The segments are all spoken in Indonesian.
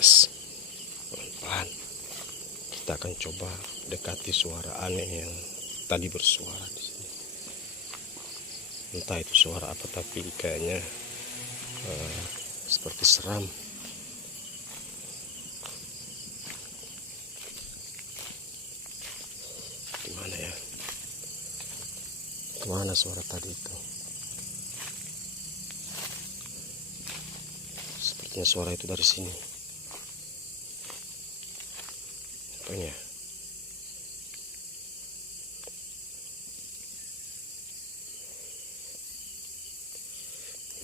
atas. Pelan-pelan kita akan coba dekati suara aneh yang tadi bersuara di sini. Entah itu suara apa, tapi kayaknya seperti seram. Gimana ya? Kemana suara tadi itu? Sepertinya suara itu dari sini. Apanya?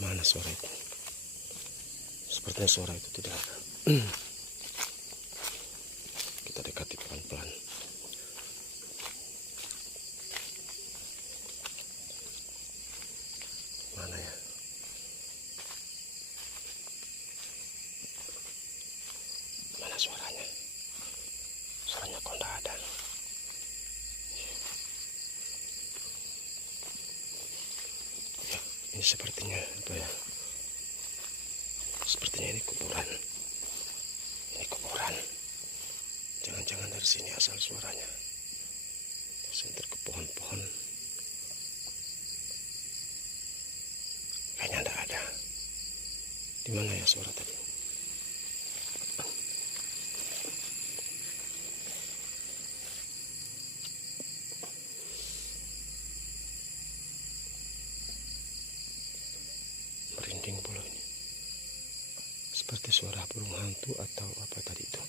Mana suara itu? Sepertinya suara itu tidak ada. Kita dekati pelan-pelan. Mana ya? Mana suaranya? Suaranya kok tidak ada. Ya, ini sepertinya apa ya? Sepertinya ini kuburan. Ini kuburan. Jangan-jangan dari sini asal suaranya. Senter ke pohon-pohon. Kayaknya tidak ada. Di mana ya suara tadi? Merinding pula ini. Seperti suara burung hantu atau apa tadi itu.